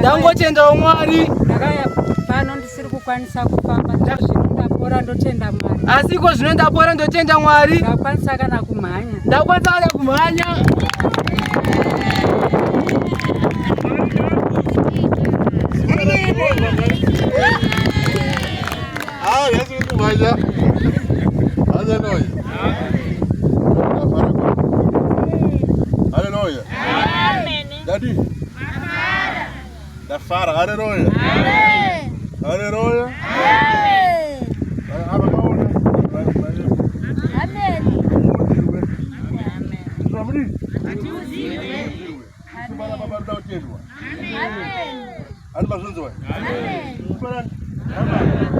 Ndangotenda Mwari. Ndakaya pano ndisiri kukwanisa kufamba zvino ndapora ndotenda Mwari. Asi ko zvino ndapora ndotenda Mwari. Ndakwanisa kana kumhanya. Ndakwanisa kana kumhanya. Ah, Yesu kumhanya. Haleluya. Haleluya. Amen. Daddy. Dafara, haleluya. Amen. Haleluya. Amen. Amen. Amen. Amen. Amen.